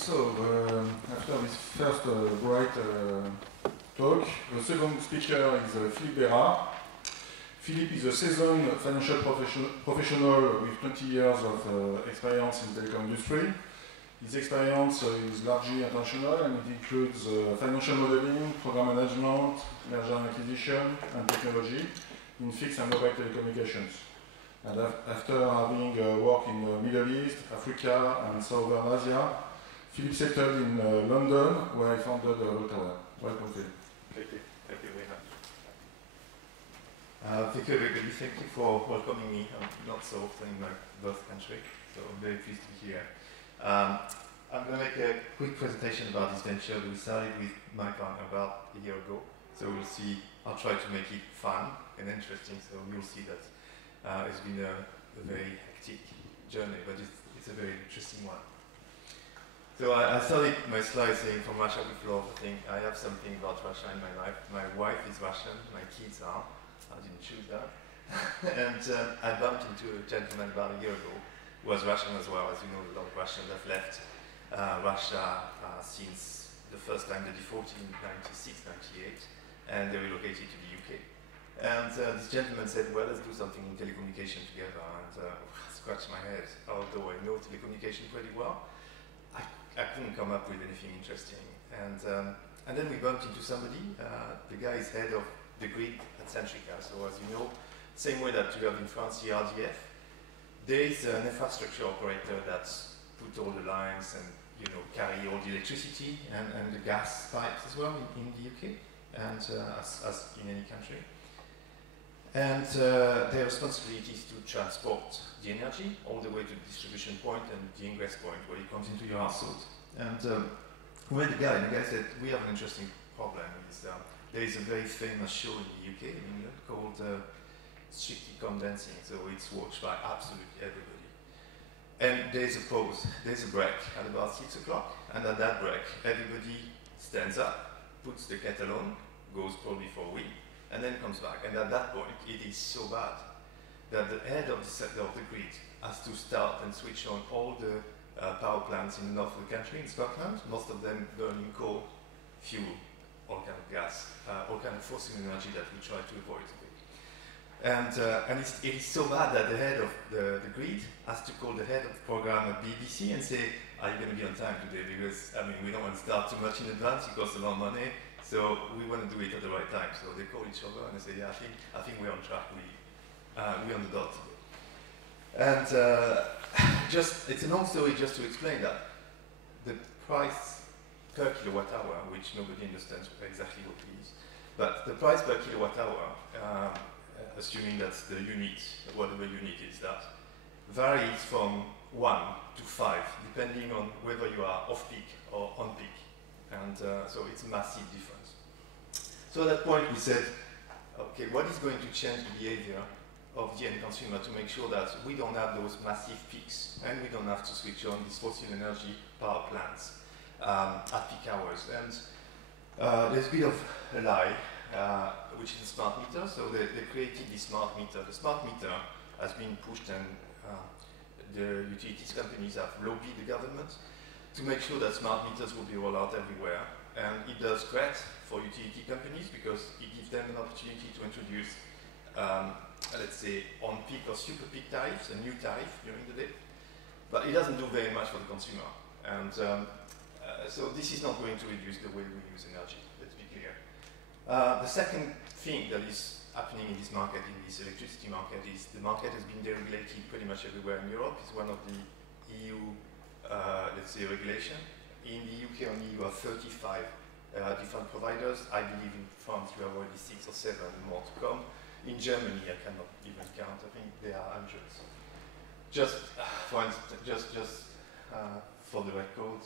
After this first bright talk, the second speaker is Philippe Bérard. Philippe is a seasoned financial professional with 20 years of experience in the telecom industry. His experience is largely international and it includes financial modeling, program management, merger and acquisition, and technology in fixed and mobile telecommunications. And after having worked in the Middle East, Africa, and Southern Asia, Philippe settled in London, where he founded Voltaware. Welcome, Philippe. Thank you. Thank you very much. Thank you, everybody. Thank you for welcoming me. I'm not so often in my birth country, so I'm very pleased to be here. I'm going to make a quick presentation about this venture. We started with my partner about a year ago, so we'll see. I'll try to make it fun and interesting, so you'll see that it's been a very hectic journey, but it's a very interesting one. So I started my slide saying from Russia with love. I think I have something about Russia in my life. My wife is Russian, my kids are. I didn't choose that. And I bumped into a gentleman about a year ago who was Russian as well. As you know, a lot of Russians have left Russia since the first time they defaulted in 96, 98, and they relocated to the UK. And this gentleman said, well, let's do something in telecommunication together. And I scratched my head, although I know telecommunication pretty well. I couldn't come up with anything interesting. And then we bumped into somebody. The guy is head of the grid at Centrica. So as you know, same way that you have in France, the RDF, there is an infrastructure operator that's put all the lines and carry all the electricity and the gas pipes as well in the UK, and as in any country. And their responsibility is to transport the energy all the way to the distribution point and the ingress point where it comes into your household. And we met the guy said, we have an interesting problem. There is a very famous show in the UK, in England, called Strictly Come Dancing, so it's watched by absolutely everybody. And there's a pause, there's a break at about 6 o'clock, and at that break, everybody stands up, puts the kettle on, goes probably for a week, and then comes back. And at that point, it is so bad that the head of the grid has to start and switch on all the power plants in the north of the country, in Scotland, most of them burning coal, fuel, all kind of gas, all kind of fossil energy that we try to avoid. And it is so bad that the head of the grid has to call the head of the program at BBC and say, are you going to be on time today? Because, we don't want to start too much in advance, it costs a lot of money. So we want to do it at the right time. So they call each other and they say, yeah, I think we're on track. We're on the dot. And it's a long story just to explain that the price per kilowatt hour, which nobody understands exactly what it is, but the price per kilowatt hour, assuming that's the unit, whatever unit is that, varies from 1 to 5, depending on whether you are off-peak or on-peak. And so it's a massive difference. So at that point we said, okay, what is going to change the behavior of the end consumer to make sure that we don't have those massive peaks and we don't have to switch on these fossil energy power plants at peak hours. And there's a bit of a lie, which is a smart meter. So they created this smart meter. The smart meter has been pushed, and the utilities companies have lobbied the government to make sure that smart meters will be rolled out everywhere. And it does great for utility companies because it gives them an opportunity to introduce, let's say, on-peak or super-peak tariffs, a new tariff during the day. But it doesn't do very much for the consumer. And so this is not going to reduce the way we use energy, let's be clear. The second thing that is happening in this market, in this electricity market, is the market has been deregulated pretty much everywhere in Europe. It's one of the EU let's say, regulation. In the UK only you have 35 different providers. I believe in France you have already 6 or 7 more to come. In Germany I cannot even count. I think there are hundreds. Just for instance, just for the record,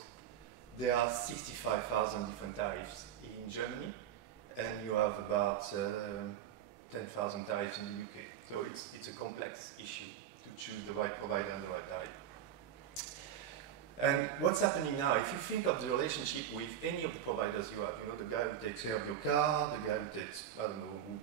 there are 65,000 different tariffs in Germany, and you have about 10,000 tariffs in the UK. So it's a complex issue to choose the right provider and the right tariff. And what's happening now, if you think of the relationship with any of the providers you have, the guy who takes care of your car, the guy who takes, I don't know, who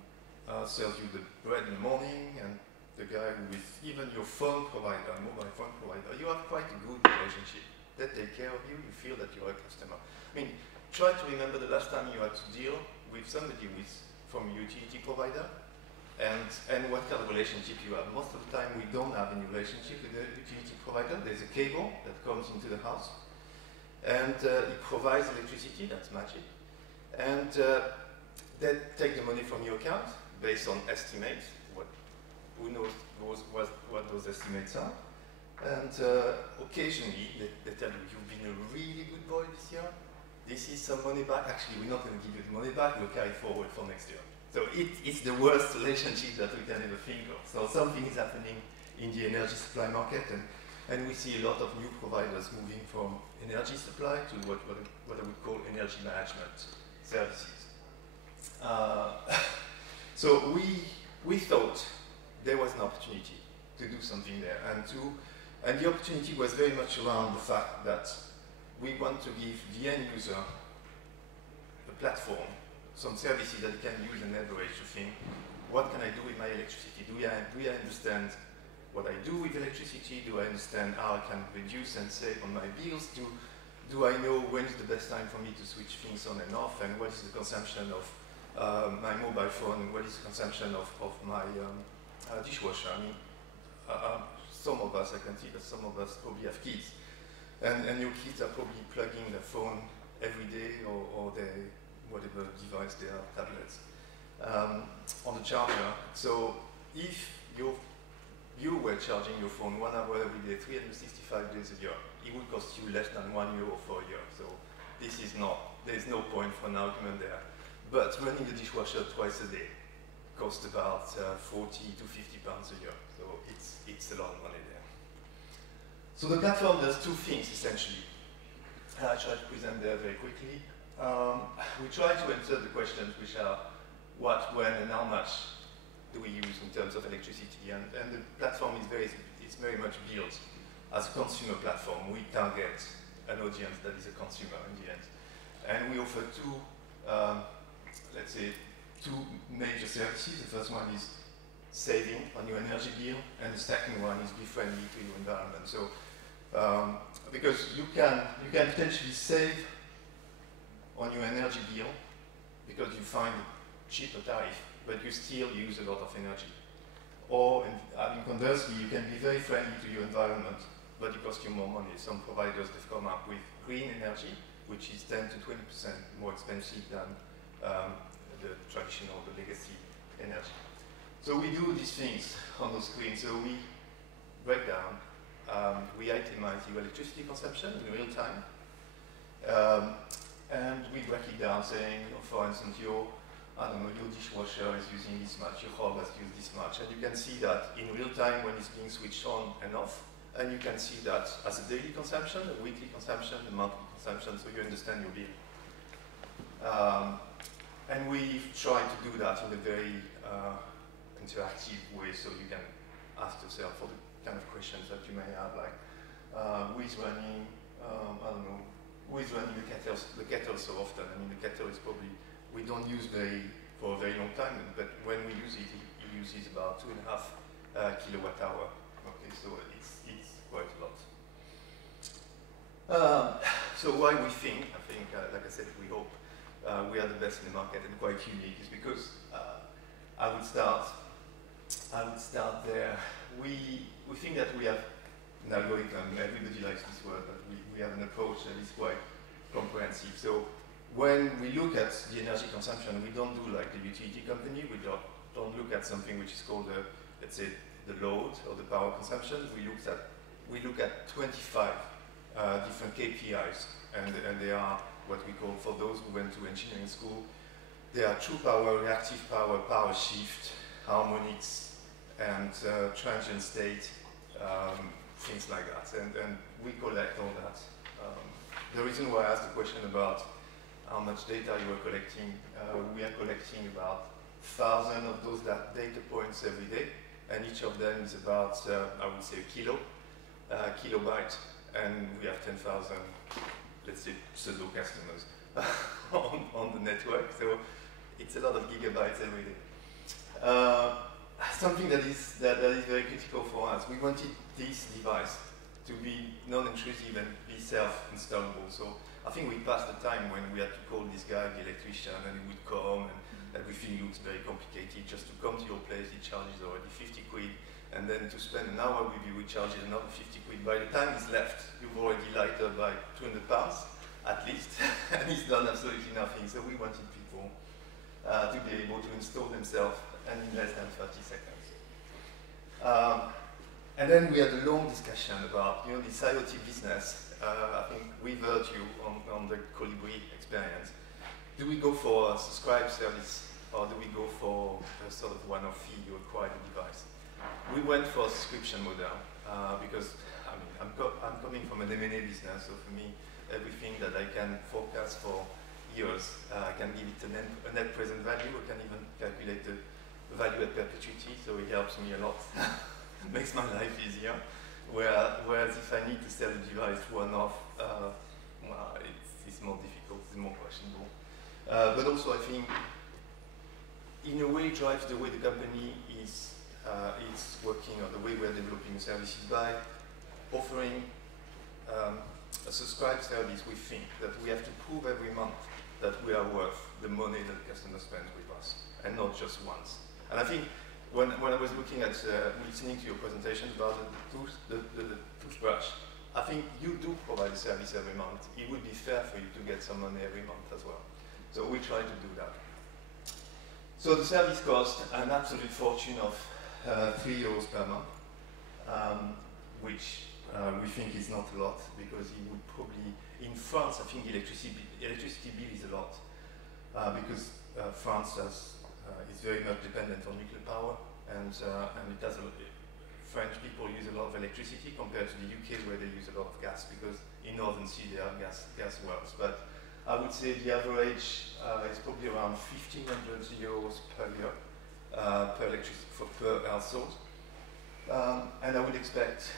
sells you the bread in the morning, and the guy with even your phone provider, mobile phone provider, you have quite a good relationship. they take care of you, you feel that you're a customer. I mean, try to remember the last time you had to deal with somebody from a utility provider and what kind of relationship you have. Most of the time we don't have any relationship with the utility provider. There's a cable that comes into the house and it provides electricity, that's magic. And they take the money from your account based on estimates. Who knows what those estimates are? And occasionally they tell you, you've been a really good boy this year. This is some money back. Actually, we're not going to give you the money back. We'll carry forward for next year. So it's the worst relationship that we can ever think of. So something is happening in the energy supply market, and we see a lot of new providers moving from energy supply to what I would call energy management services. So we thought there was an opportunity to do something there, and the opportunity was very much around the fact that we want to give the end user a platform, some services that can use and leverage to think, what can I do with my electricity? Do I understand what I do with electricity? Do I understand how I can reduce and save on my bills? Do I know when is the best time for me to switch things on and off? And what is the consumption of my mobile phone? What is the consumption of my dishwasher? I mean, some of us, I can see that some of us probably have kids. And your kids are probably plugging their phone every day or their whatever device they have, tablets, on the charger. So if you were charging your phone 1 hour every day, 365 days a year, it would cost you less than €1 for a year. So this is not, there's no point for an argument there. But running the dishwasher twice a day costs about 40 to 50 pounds a year. So it's a lot of money there. So the platform does two things, essentially. I try to present there very quickly. We try to answer the questions which are what, when, and how much do we use in terms of electricity. And the platform is very much built as a consumer platform. We target an audience that is a consumer in the end. And we offer two, let's say, two major services. The first one is saving on your energy bill, and the second one is be friendly to your environment. So, because you can potentially save on your energy bill because you find a cheaper tariff, but you still use a lot of energy. Or, conversely, you can be very friendly to your environment, but it costs you more money. Some providers have come up with green energy, which is 10 to 20% more expensive than the traditional, the legacy energy. So we do these things on the screen. So we break down, we itemize your electricity consumption in real time, and we break it down saying, for instance, your dishwasher is using this much, your hob has used this much, and you can see that in real time when it's being switched on and off, and you can see that as a daily consumption, a weekly consumption, a monthly consumption, so you understand your bill. And we try to do that in a very interactive way, so you can ask yourself all the kind of questions that you may have, like who is running, who is running the kettle so often? I mean, the kettle is probably, we don't use for a very long time, but when we use it, it uses about 2.5 kilowatt hour. Okay, so it's quite a lot. So why we think, like I said, we hope we are the best in the market and quite unique, is because I would start there. We think that we have an algorithm. Everybody likes this word, but we have an approach that is quite comprehensive. So when we look at the energy consumption, we don't do like the utility company. We don't look at something which is called let's say the load or the power consumption. We look at 25 different KPIs, and they are what we call, for those who went to engineering school, they are true power, reactive power, power shift, harmonics, and transient state, things like that. And we collect all that. The reason why I asked the question about how much data you are collecting, we are collecting about 1,000 of those data points every day, and each of them is about, I would say, a kilobyte, and we have 10,000, let's say, pseudo customers on the network. So it's a lot of gigabytes every day. Something that is very critical for us. We wanted this device to be non-intrusive and be self-installable. So I think we passed the time when we had to call this guy, the electrician, and he would come, and everything looks very complicated. Just to come to your place, he charges already 50 quid, and then to spend an hour with you, he charges another 50 quid. By the time he's left, you've already lighted up by 200 pounds, at least, and he's done absolutely nothing. So we wanted people to be able to install themselves and in less than 30 seconds. And then we had a long discussion about this IoT business. I think we heard you on the Colibri experience. Do we go for a subscribe service, or do we go for a sort of one-off fee you acquire the device? We went for a subscription model because I mean, I'm coming from an M&A business, so for me, everything that I can forecast for years, I can give it a net present value. I can even calculate the value at perpetuity, so it helps me a lot. Makes my life easier. Whereas if I need to sell the device one-off, well, it's more difficult, it's more questionable. But also I think, in a way, drives the way the company is working, or the way we're developing services by offering a subscribe service. We think that we have to prove every month that we are worth the money that the customer spends with us, and not just once. And I think when I was looking at, listening to your presentation about the toothbrush, I think you do provide a service every month. It would be fair for you to get some money every month as well. So we try to do that. So the service cost an absolute fortune of €3 per month, which we think is not a lot, because it would probably, in France, I think electricity bill is a lot, because France is very much dependent on nuclear power, and it does French people use a lot of electricity compared to the UK, where they use a lot of gas, because in Northern Sea there are gas wells. But I would say the average is probably around €1,500 per year per household. And I would expect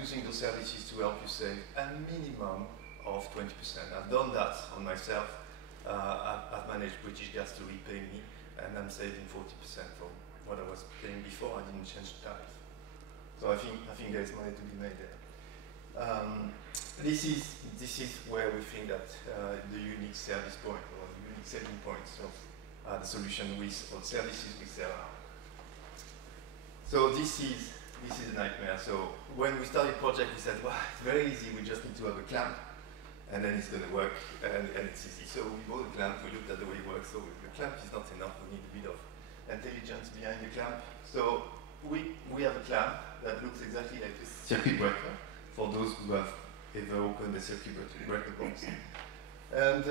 using those services to help you save a minimum of 20%. I've done that on myself. I've managed British Gas to repay me, and I'm saving 40% from what I was paying before. I didn't change the tariff. So I think there's money to be made there. This is where we think that the unique service point, or the unique selling points of the solution or services we sell are. So this is a nightmare. So when we started the project, we said, well, it's very easy. We just need to have a clamp, and then it's going to work, and it's easy. So we bought a clamp. We looked at the way it works. So the clamp is not enough. We need a bit of intelligence behind the clamp. So we have a clamp that looks exactly like a circuit breaker, for those who have ever opened a circuit breaker box. And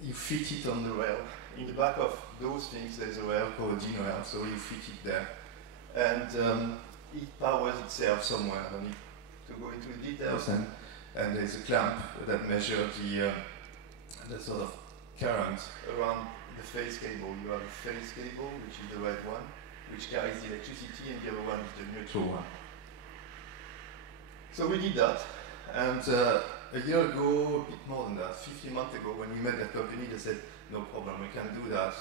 you fit it on the rail. In the back of those things, there's a rail called a DIN rail, so you fit it there. And it powers itself somewhere. I don't need to go into the details. And there's a clamp that measures the sort of current around the phase cable. You have a phase cable, which is the red one, which carries the electricity, and the other one is the neutral one. So we did that, and a year ago, a bit more than that, 15 months ago, when we met that company, they said, no problem, we can do that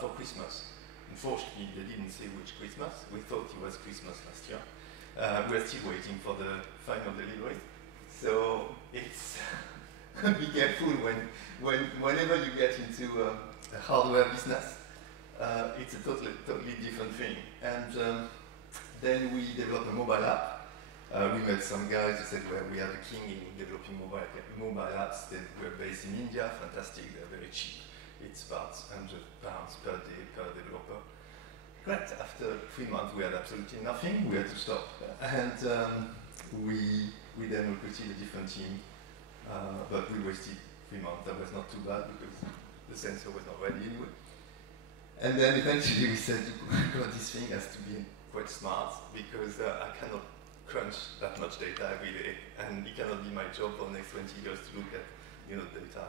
for Christmas. Unfortunately, they didn't say which Christmas. We thought it was Christmas last year. We're still waiting for the final delivery. So it's be careful whenever you get into a hardware business. It's a totally different thing. And then we developed a mobile app. We met some guys who said, well, we are the king in developing mobile apps. They were based in India, fantastic, they're very cheap. It's about £100 per day per developer. Great, after 3 months we had absolutely nothing, we had to stop. And we then recruited a different team, but we wasted 3 months. That was not too bad because the sensor was not ready anyway. And then eventually we said, God, this thing has to be quite smart, because I cannot crunch that much data every day, and it cannot be my job for the next 20 years to look at data.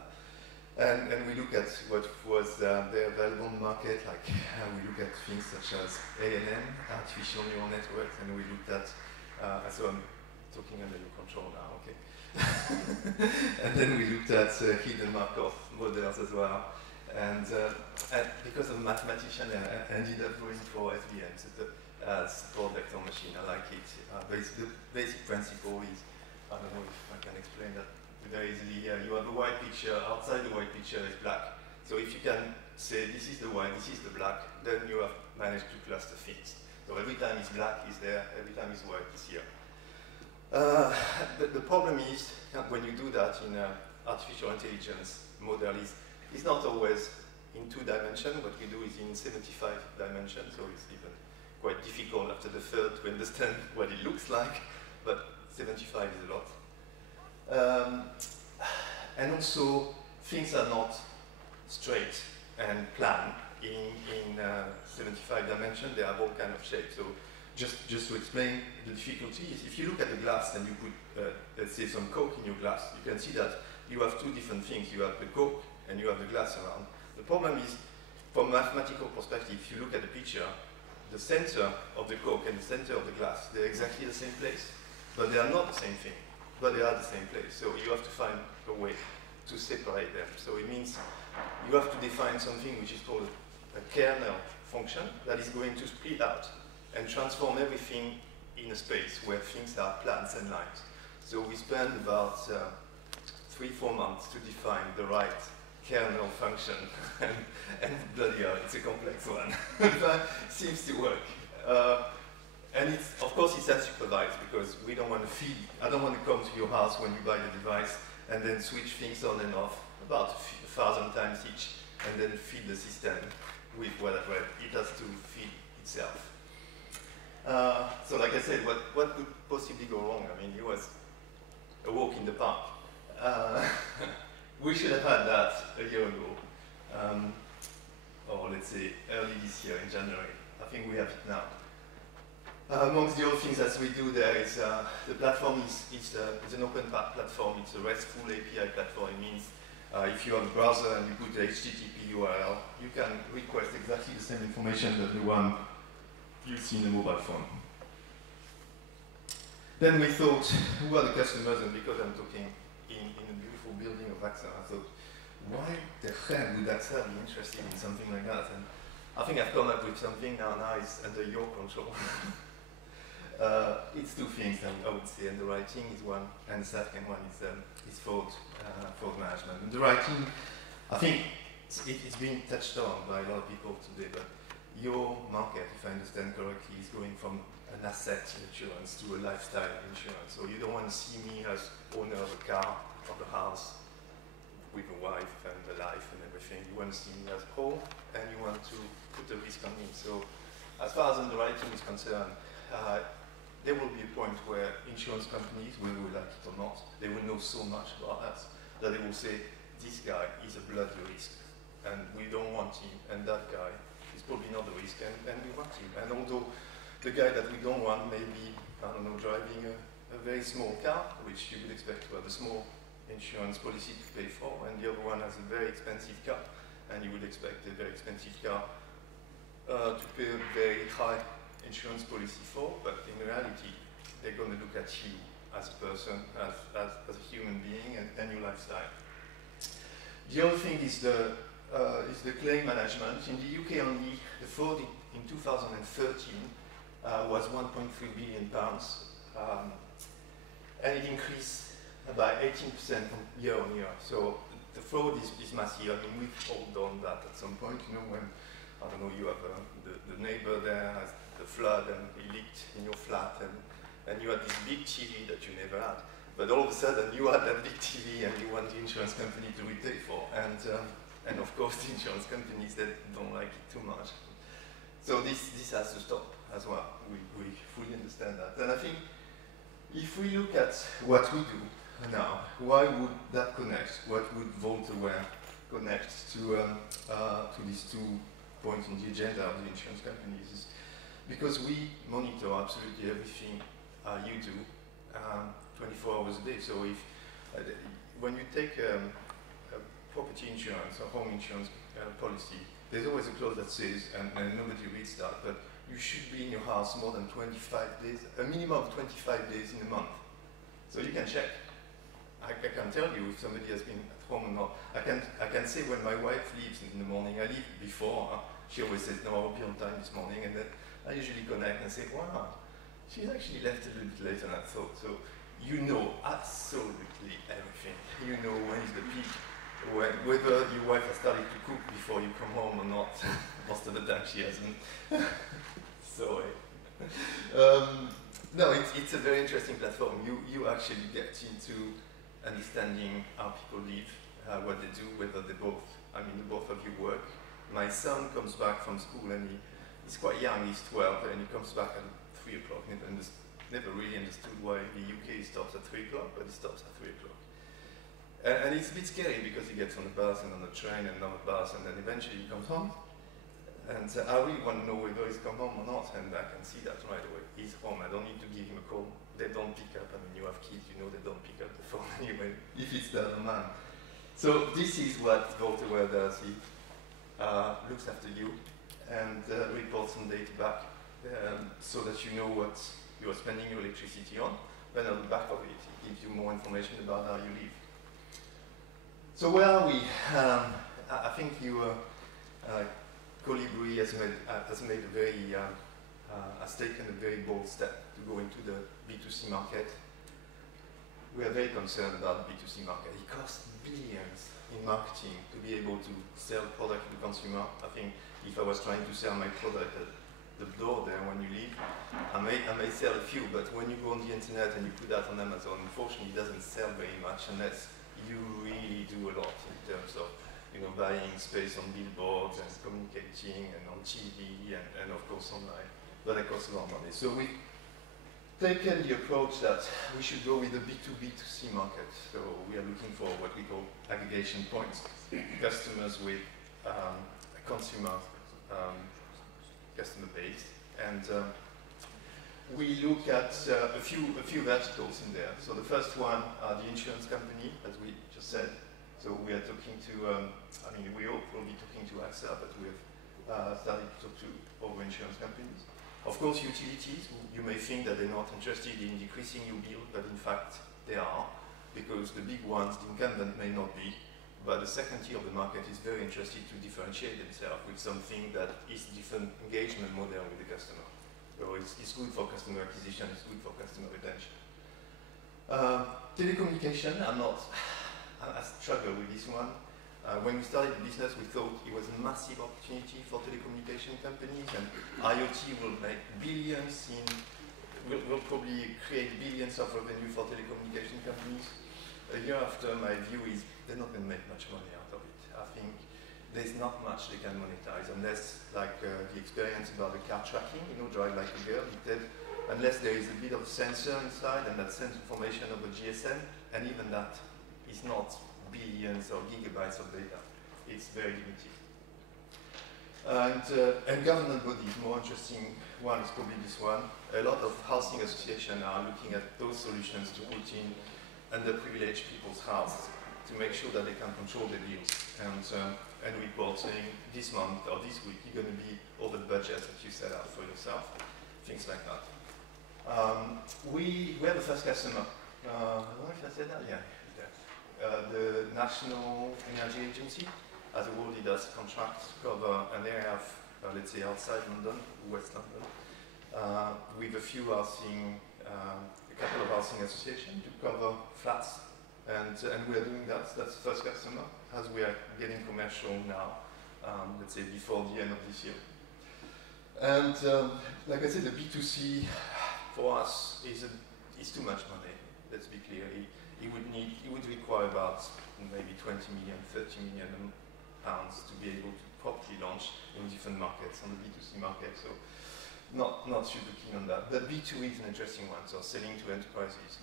And we look at what was there available on the market, like we look at things such as ANN, artificial neural networks, and we looked at, so I'm talking under your control now, okay. And then we looked at hidden Markov models as well. And because of mathematician, I ended up going for SVM. So as for vector machine. I like it. The basic principle is, I don't know if I can explain that very easily here. You have a white picture, outside the white picture is black. So if you can say this is the white, this is the black, then you have managed to cluster things. So every time it's black, it's there, every time it's white, it's here. The problem is, when you do that in an artificial intelligence model, it's not always in 2 dimensions. What we do is in 75 dimensions, so it's even quite difficult after the third to understand what it looks like, but 75 is a lot. And also, things are not straight and planned in 75 dimensions. They have all kind of shapes. So just to explain the difficulty is, if you look at the glass and you put, let's say, some Coke in your glass, you can see that you have 2 different things. You have the Coke and you have the glass around. The problem is, from a mathematical perspective, if you look at the picture, the center of the Coke and the center of the glass, they're exactly the same place, but they are not the same thing, but they are the same place. So you have to find a way to separate them. So it means you have to define something which is called a kernel function that is going to split out and transform everything in a space where things are plans and lines. So we spent about 3-4 months to define the right kernel function, and bloody hell, it's a complex one, but seems to work. And it's, of course, it's unsupervised, because we don't want to feed. I don't want to come to your house when you buy the device and then switch things on and off about 1,000 times each, and then feed the system with whatever it has to feed itself. So like I said, what could possibly go wrong? I mean, it was a walk in the park. We should have had that a year ago, or let's say early this year in January. I think we have it now. Amongst the other things that we do there is the platform is an open platform. It's a RESTful API platform. It means if you have a browser and you put the HTTP URL, you can request exactly the same information that the one you see in the mobile phone. Then we thought, who are the customers? And because I'm talking in a beautiful building of AXA, I thought, why the hell would AXA be interested in something like that? And I think I've come up with something now it's under your control. It's 2 things, I would say. Underwriting is one, and the second one is fraud management. Underwriting, I think it's been touched on by a lot of people today, but your market, if I understand correctly, is going from an asset insurance to a lifestyle insurance. So you don't want to see me as owner of a car, of a house, with a wife and a life and everything. You want to see me as whole, and you want to put the risk on me. So as far as underwriting is concerned, there will be a point where insurance companies, whether we like it or not, they will know so much about us that they will say, this guy is a bloody risk, and we don't want him, and that guy is probably not the risk, and we want him. And although the guy that we don't want may be, I don't know, driving a very small car, which you would expect to have a small insurance policy to pay for, and the other one has a very expensive car, and you would expect a very expensive car to pay a very high insurance policy for, but in reality, they're going to look at you as a person, as a human being, and your lifestyle. The other thing is the claim management. In the UK only, the fraud in 2013 was £1.3 billion, and it increased by 18% year on year. So the fraud is massive. I mean, we've all done that at some point, you know, when, I don't know, you have the neighbor there has the flood and it leaked in your flat, and you had this big TV that you never had. But all of a sudden, you had that big TV and you want the insurance company to repay for. And of course, the insurance companies that don't like it too much. So this has to stop as well. We fully understand that. And I think if we look at what we do now, why would that connect? What would Voltaware connect to these 2 points in the agenda of the insurance companies? Is because we monitor absolutely everything you do 24 hours a day. So if when you take a property insurance or home insurance policy, there's always a clause that says, and nobody reads that, but you should be in your house more than 25 days, a minimum of 25 days in a month. So you can check. I can tell you if somebody has been at home or not. I can say when my wife leaves in the morning, I leave before. She always says, no, I'll be on time this morning, and then I usually connect and say, wow, she's actually left a little bit later than I thought. So you know absolutely everything. You know when is the peak, whether your wife has started to cook before you come home or not. Most of the time she hasn't. Sorry. No, it's a very interesting platform. You actually get into understanding how people live, what they do, whether they both, the both of you work. My son comes back from school and he's quite young, he's 12, and he comes back at 3 o'clock. Never really understood why in the UK he stops at 3 o'clock, but he stops at 3 o'clock. And it's a bit scary because he gets on the bus and on the train and on the bus, and then eventually he comes home. And I really want to know whether he's come home or not, and I can see that right away. He's home, I don't need to give him a call. They don't pick up. You have kids, you know they don't pick up the phone anyway, if it's the other man. So this is what Voltaware does. He looks after you and reports some data back so that you know what you are spending your electricity on. Then on the back of it, it gives you more information about how you live. So where are we? I think Colibri has taken a very bold step to go into the B2C market. We are very concerned about the B2C market. It costs billions in marketing to be able to sell product to the consumer. I think if I was trying to sell my product at the door there when you leave, I may sell a few, but when you go on the internet and you put that on Amazon, unfortunately it doesn't sell very much unless you really do a lot in terms of buying space on billboards and communicating and on TV and of course online. But it costs a lot of money. So we've taken the approach that we should go with the B2B2C market. So we are looking for what we call aggregation points, customers with customer base. And we look at a few verticals in there. So the first one are the insurance company, as we just said. So we are talking to, we hope we'll be talking to Ensae, but we've started to talk to other insurance companies. Of course, utilities, you may think that they're not interested in decreasing your bill, but in fact they are, because the big ones, the incumbent, may not be. But the second tier of the market is very interested to differentiate themselves with something that is different engagement model with the customer. So it's good for customer acquisition, it's good for customer retention. Telecommunication, I struggle with this one. When we started the business, we thought it was a massive opportunity for telecommunication companies, and IoT will make billions will probably create billions of revenue for telecommunication companies. A year after, my view is they're not going to make much money out of it. I think there's not much they can monetize unless, like the experience about the car tracking, drive like a girl, unless there is a bit of a sensor inside and that sends information over GSM, and even that is not billions or gigabytes of data. It's very limited. And government bodies, more interesting one is probably this one. A lot of housing associations are looking at those solutions to put in underprivileged people's houses to make sure that they can control their bills. And report saying this month or this week you're going to be over the budget that you set out for yourself, things like that. We have a first customer. I don't know if I said that, yeah. The National Energy Agency has awarded us contracts to cover an area of, let's say, outside London, West London, with a few housing, a couple of housing associations to cover flats, and we are doing that. That's the first customer, as we are getting commercial now, let's say before the end of this year. And like I said, the B2C for us is too much money. Let's be clear. It would require about maybe 20 million, 30 million pounds to be able to properly launch in different markets, on the B2C market. So not super keen on that. But B2E is an interesting one. So selling to enterprises.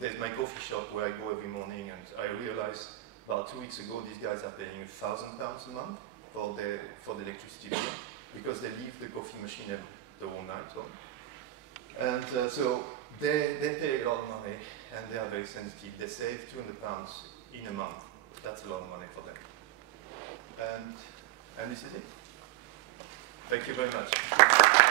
There's my coffee shop where I go every morning, and I realized about 2 weeks ago these guys are paying £1,000 a month for the electricity bill because they leave the coffee machine the whole night on. And so they pay a lot of money, and they are very sensitive. They save £200 in a month. That's a lot of money for them. And this is it. Thank you very much.